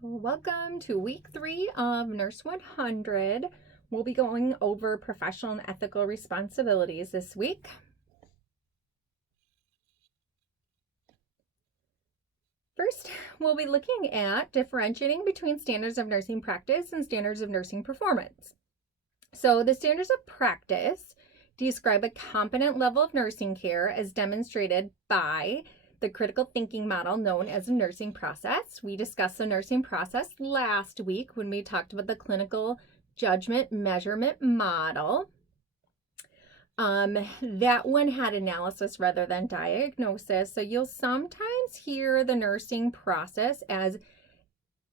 Welcome to week 3 of Nurse 100. We'll be going over professional and ethical responsibilities this week. First, we'll be looking at differentiating between standards of nursing practice and standards of nursing performance. So the standards of practice describe a competent level of nursing care as demonstrated by the critical thinking model known as a nursing process. We discussed the nursing process last week when we talked about the clinical judgment measurement model. That one had analysis rather than diagnosis. So you'll sometimes hear the nursing process as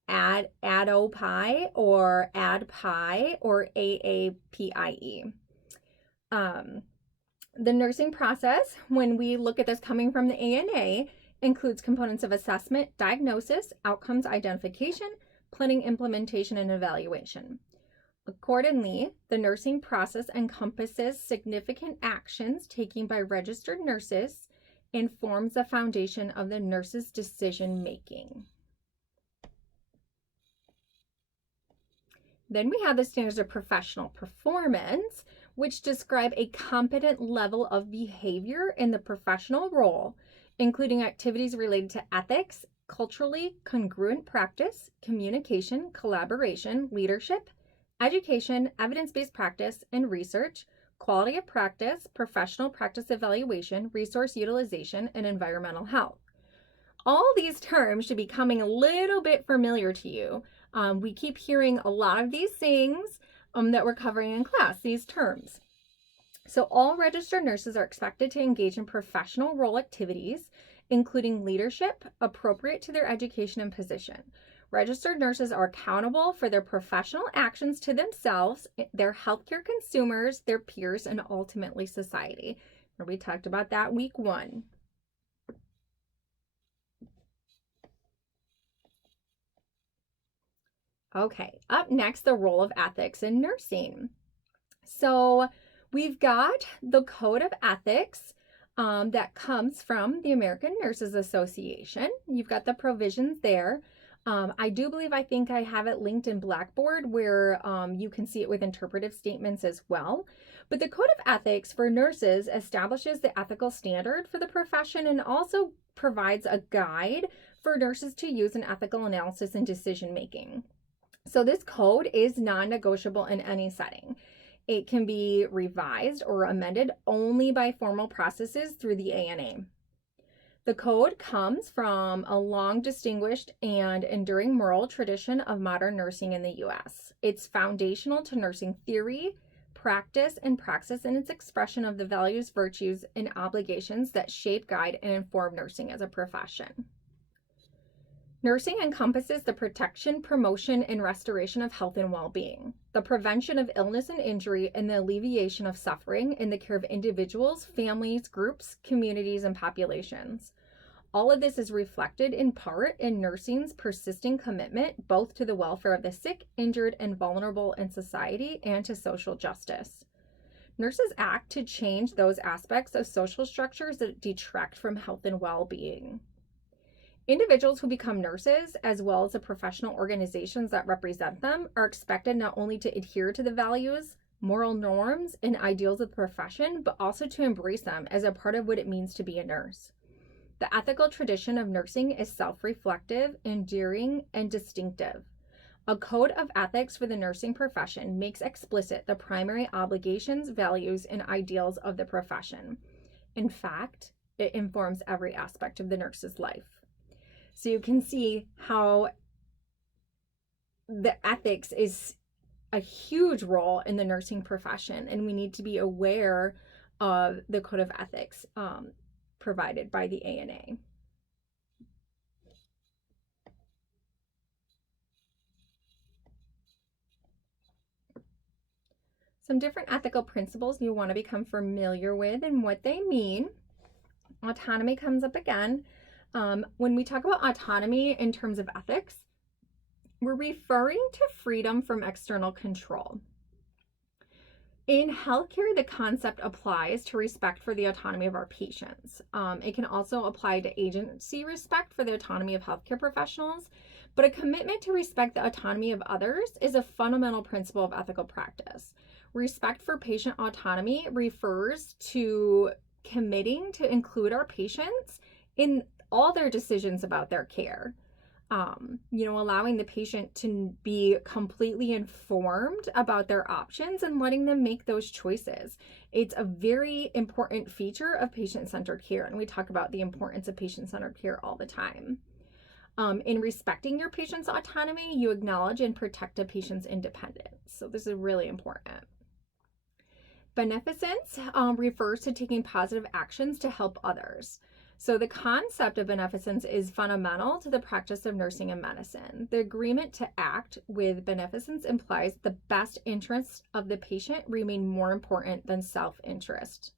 ADOPI or ADPI or AAPIE. The nursing process, when we look at this coming from the ANA, includes components of assessment, diagnosis, outcomes identification, planning, implementation, and evaluation. Accordingly, the nursing process encompasses significant actions taken by registered nurses and forms the foundation of the nurse's decision making. Then we have the standards of professional performance, which describe a competent level of behavior in the professional role, including activities related to ethics, culturally congruent practice, communication, collaboration, leadership, education, evidence-based practice and research, quality of practice, professional practice evaluation, resource utilization, and environmental health. All these terms should be coming a little bit familiar to you. We keep hearing a lot of these things that we're covering in class, these terms. So all registered nurses are expected to engage in professional role activities, including leadership appropriate to their education and position. Registered nurses are accountable for their professional actions to themselves, their healthcare consumers, their peers, and ultimately society. We talked about that week 1. Okay, up next, the role of ethics in nursing. So we've got the Code of Ethics that comes from the American Nurses Association. You've got the provisions there. I think I have it linked in Blackboard where you can see it with interpretive statements as well. But the Code of Ethics for nurses establishes the ethical standard for the profession and also provides a guide for nurses to use in ethical analysis and decision making. So this code is non-negotiable in any setting. It can be revised or amended only by formal processes through the ANA. The code comes from a long distinguished and enduring moral tradition of modern nursing in the U.S. It's foundational to nursing theory, practice, and praxis in its expression of the values, virtues, and obligations that shape, guide, and inform nursing as a profession. Nursing encompasses the protection, promotion, and restoration of health and well-being, the prevention of illness and injury, and the alleviation of suffering in the care of individuals, families, groups, communities, and populations. All of this is reflected in part in nursing's persisting commitment both to the welfare of the sick, injured, and vulnerable in society and to social justice. Nurses act to change those aspects of social structures that detract from health and well-being. Individuals who become nurses, as well as the professional organizations that represent them, are expected not only to adhere to the values, moral norms, and ideals of the profession, but also to embrace them as a part of what it means to be a nurse. The ethical tradition of nursing is self-reflective, enduring, and distinctive. A code of ethics for the nursing profession makes explicit the primary obligations, values, and ideals of the profession. In fact, it informs every aspect of the nurse's life. So you can see how the ethics is a huge role in the nursing profession, and we need to be aware of the Code of Ethics provided by the ANA. Some different ethical principles you want to become familiar with and what they mean. Autonomy comes up again. When we talk about autonomy in terms of ethics, we're referring to freedom from external control. In healthcare, the concept applies to respect for the autonomy of our patients. It can also apply to agency respect for the autonomy of healthcare professionals, but a commitment to respect the autonomy of others is a fundamental principle of ethical practice. Respect for patient autonomy refers to committing to include our patients in all their decisions about their care. Allowing the patient to be completely informed about their options and letting them make those choices. It's a very important feature of patient-centered care, and we talk about the importance of patient-centered care all the time. In respecting your patient's autonomy, you acknowledge and protect a patient's independence. So this is really important. Beneficence refers to taking positive actions to help others. So the concept of beneficence is fundamental to the practice of nursing and medicine. The agreement to act with beneficence implies the best interests of the patient remain more important than self-interest.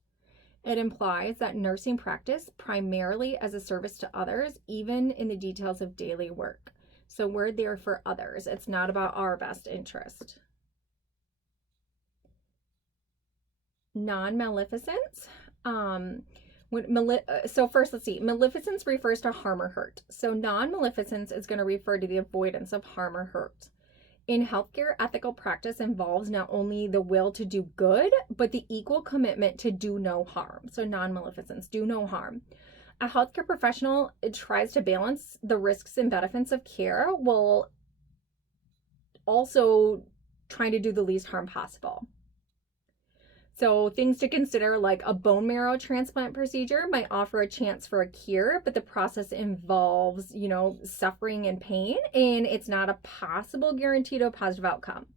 It implies that nursing practice primarily as a service to others, even in the details of daily work. So we're there for others. It's not about our best interest. Non-maleficence. So first, let's see. Maleficence refers to harm or hurt. So non-maleficence is going to refer to the avoidance of harm or hurt. In healthcare, ethical practice involves not only the will to do good, but the equal commitment to do no harm. So non-maleficence, do no harm. A healthcare professional tries to balance the risks and benefits of care while also trying to do the least harm possible. So things to consider, like a bone marrow transplant procedure might offer a chance for a cure, but the process involves, suffering and pain, and it's not a possible guarantee to a positive outcome.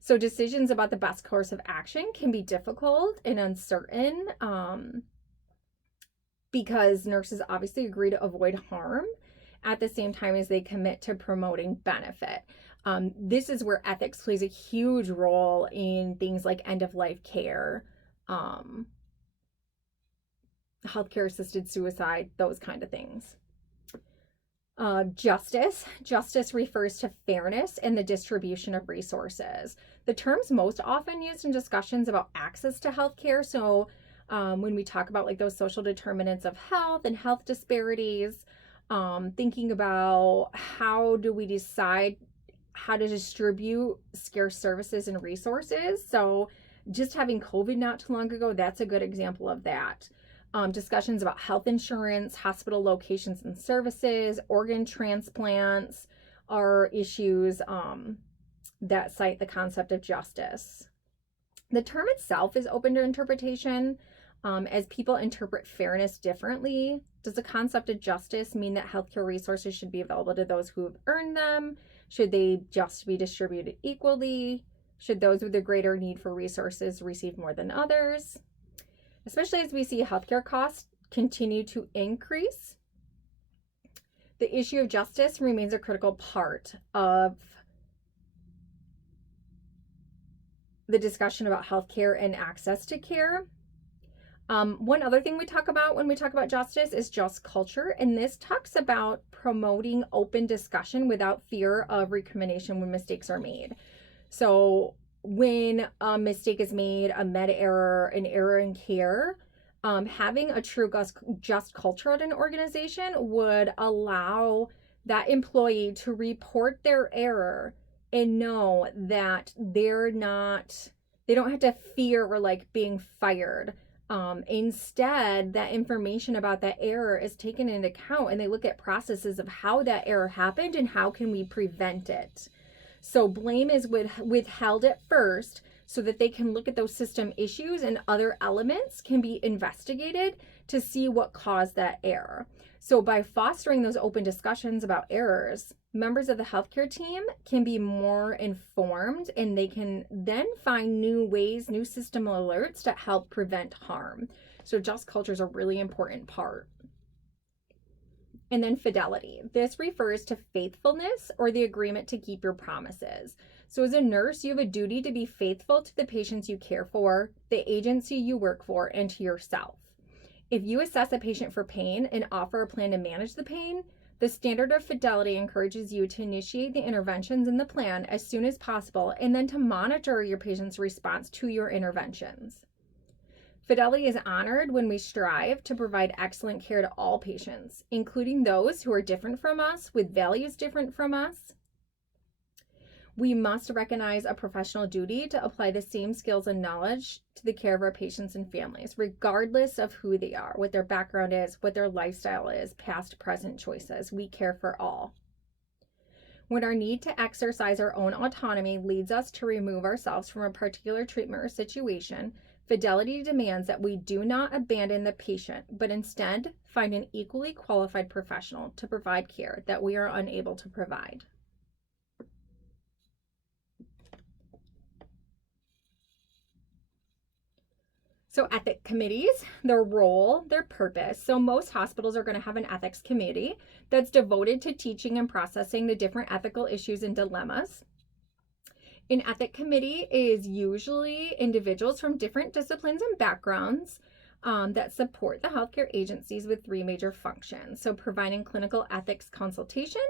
So decisions about the best course of action can be difficult and uncertain because nurses obviously agree to avoid harm at the same time as they commit to promoting benefit. This is where ethics plays a huge role in things like end-of-life care, healthcare assisted suicide, those kind of things. Justice refers to fairness in the distribution of resources. The term's most often used in discussions about access to healthcare. So when we talk about like those social determinants of health and health disparities, thinking about how do we decide how to distribute scarce services and resources. So just having COVID not too long ago, that's a good example of that. Discussions about health insurance, hospital locations and services, organ transplants are issues that cite the concept of justice. The term itself is open to interpretation as people interpret fairness differently. Does the concept of justice mean that healthcare resources should be available to those who have earned them? Should they just be distributed equally? Should those with a greater need for resources receive more than others? Especially as we see healthcare costs continue to increase, the issue of justice remains a critical part of the discussion about healthcare and access to care. One other thing we talk about when we talk about justice is just culture, and this talks about promoting open discussion without fear of recrimination when mistakes are made. So when a mistake is made, a meta error, an error in care, having a true just culture at an organization would allow that employee to report their error and know that they don't have to fear or like being fired. Instead, that information about that error is taken into account, and they look at processes of how that error happened and how can we prevent it. So blame is withheld at first so that they can look at those system issues and other elements can be investigated to see what caused that error. So by fostering those open discussions about errors, members of the healthcare team can be more informed, and they can then find new ways, new system alerts to help prevent harm. So just culture is a really important part. And then fidelity. This refers to faithfulness or the agreement to keep your promises. So as a nurse, you have a duty to be faithful to the patients you care for, the agency you work for, and to yourself. If you assess a patient for pain and offer a plan to manage the pain, The standard of fidelity encourages you to initiate the interventions in the plan as soon as possible and then to monitor your patient's response to your interventions. Fidelity is honored when we strive to provide excellent care to all patients, including those who are different from us, with values different from us. We must recognize a professional duty to apply the same skills and knowledge to the care of our patients and families, regardless of who they are, what their background is, what their lifestyle is, past, present choices. We care for all. When our need to exercise our own autonomy leads us to remove ourselves from a particular treatment or situation, fidelity demands that we do not abandon the patient, but instead find an equally qualified professional to provide care that we are unable to provide. So ethic committees, their role, their purpose. So most hospitals are going to have an ethics committee that's devoted to teaching and processing the different ethical issues and dilemmas. An ethic committee is usually individuals from different disciplines and backgrounds that support the healthcare agencies with three major functions. So providing clinical ethics consultation,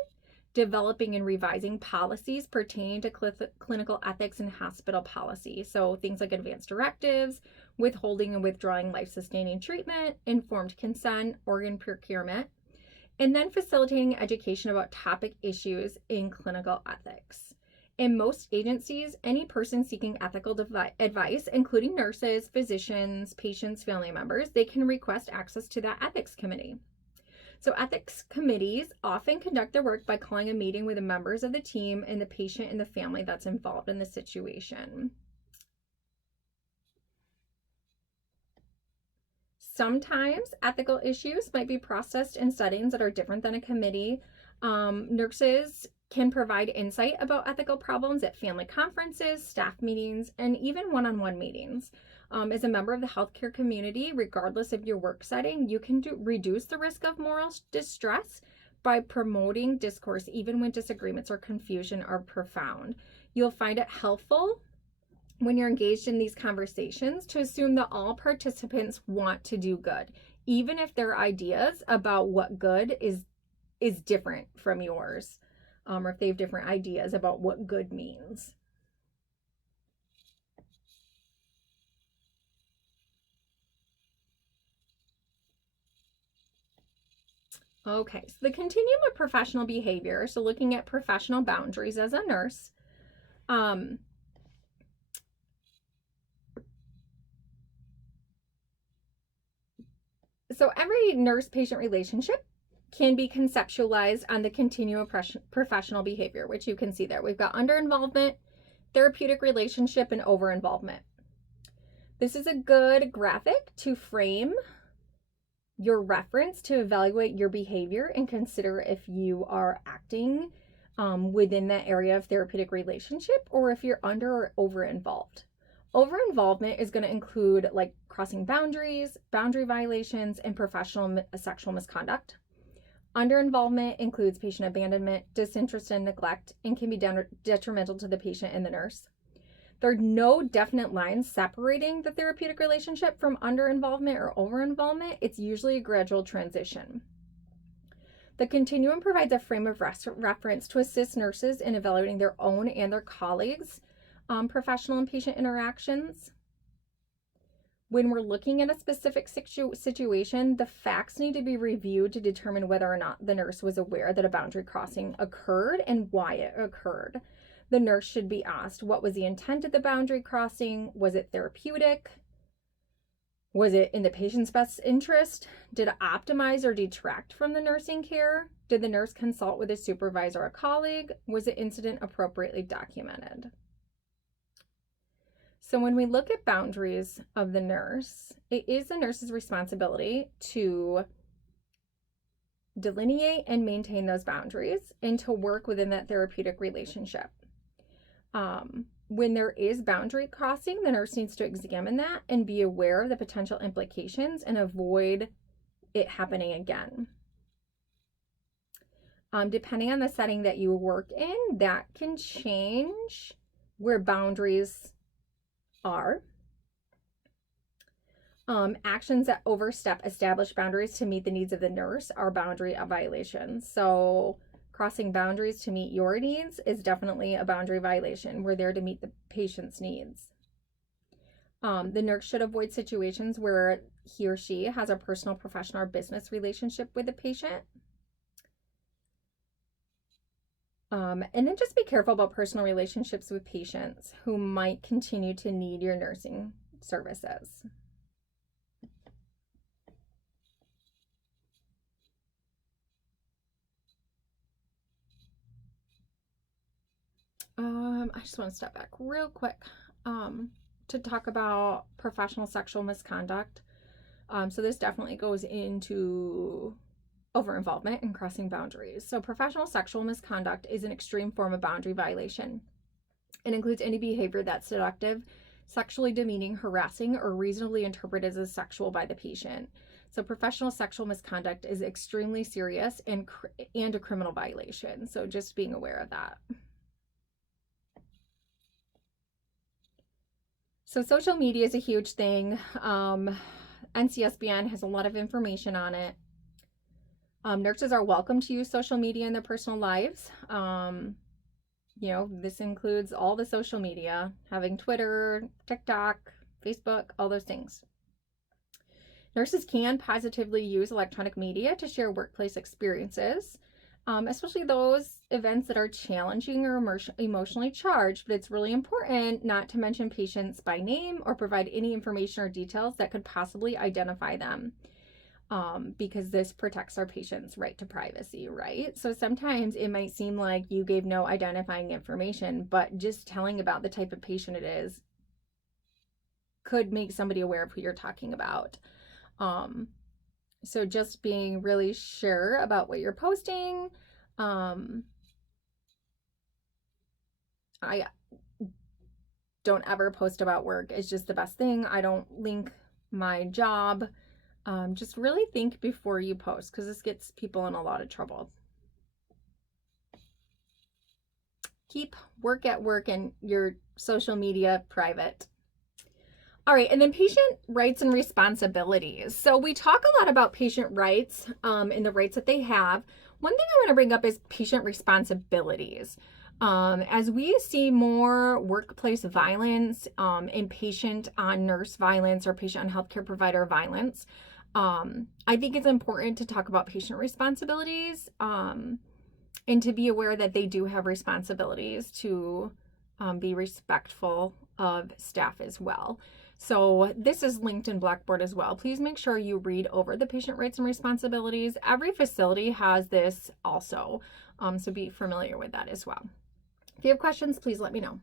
developing and revising policies pertaining to clinical ethics and hospital policy. So things like advanced directives, withholding and withdrawing life-sustaining treatment, informed consent, organ procurement, and then facilitating education about topic issues in clinical ethics. In most agencies, any person seeking ethical advice, including nurses, physicians, patients, family members, they can request access to that ethics committee. So ethics committees often conduct their work by calling a meeting with the members of the team and the patient and the family that's involved in the situation. Sometimes ethical issues might be processed in settings that are different than a committee. Nurses can provide insight about ethical problems at family conferences, staff meetings, and even one-on-one meetings. As a member of the healthcare community, regardless of your work setting, you can reduce the risk of moral distress by promoting discourse, even when disagreements or confusion are profound. You'll find it helpful when you're engaged in these conversations to assume that all participants want to do good, even if their ideas about what good is different from yours, or if they have different ideas about what good means. Okay, so the continuum of professional behavior, so looking at professional boundaries as a nurse. So every nurse-patient relationship can be conceptualized on the continuum of professional behavior, which you can see there. We've got under-involvement, therapeutic relationship, and over-involvement. This is a good graphic to frame your reference to evaluate your behavior and consider if you are acting within that area of therapeutic relationship or if you're under or over involved. Over involvement is going to include like crossing boundaries, boundary violations, and professional sexual misconduct. Under involvement includes patient abandonment, disinterest, and neglect, and can be detrimental to the patient and the nurse. There are no definite lines separating the therapeutic relationship from under involvement or over involvement. It's usually a gradual transition. The continuum provides a frame of reference to assist nurses in evaluating their own and their colleagues' professional and patient interactions. When we're looking at a specific situation, the facts need to be reviewed to determine whether or not the nurse was aware that a boundary crossing occurred and why it occurred. The nurse should be asked, what was the intent of the boundary crossing? Was it therapeutic? Was it in the patient's best interest? Did it optimize or detract from the nursing care? Did the nurse consult with a supervisor or a colleague? Was the incident appropriately documented? So when we look at boundaries of the nurse, it is the nurse's responsibility to delineate and maintain those boundaries and to work within that therapeutic relationship. When there is boundary crossing, the nurse needs to examine that and be aware of the potential implications and avoid it happening again. Depending on the setting that you work in, that can change where boundaries are. Actions that overstep established boundaries to meet the needs of the nurse are boundary violations. So crossing boundaries to meet your needs is definitely a boundary violation. We're there to meet the patient's needs. The nurse should avoid situations where he or she has a personal, professional, or business relationship with the patient. And then just be careful about personal relationships with patients who might continue to need your nursing services. I just want to step back real quick to talk about professional sexual misconduct. So this definitely goes into over-involvement and crossing boundaries. So professional sexual misconduct is an extreme form of boundary violation. It includes any behavior that's seductive, sexually demeaning, harassing, or reasonably interpreted as sexual by the patient. So professional sexual misconduct is extremely serious and a criminal violation. So just being aware of that. So social media is a huge thing. NCSBN has a lot of information on it. Nurses are welcome to use social media in their personal lives. This includes all the social media, having Twitter, TikTok, Facebook, all those things. Nurses can positively use electronic media to share workplace experiences, especially those events that are challenging or emotionally charged, but it's really important not to mention patients by name or provide any information or details that could possibly identify them, because this protects our patients' right to privacy, right? So sometimes it might seem like you gave no identifying information, but just telling about the type of patient it is could make somebody aware of who you're talking about. So just being really sure about what you're posting. I don't ever post about work. It's just the best thing. I don't link my job. Just really think before you post, because this gets people in a lot of trouble. Keep work at work and your social media private. All right, and then patient rights and responsibilities. So we talk a lot about patient rights and the rights that they have. One thing I want to bring up is patient responsibilities. As we see more workplace violence and patient on nurse violence or patient on healthcare provider violence, I think it's important to talk about patient responsibilities and to be aware that they do have responsibilities to be respectful of staff as well. So this is linked in Blackboard as well. Please make sure you read over the patient rights and responsibilities. Every facility has this also, so be familiar with that as well. If you have questions, please let me know.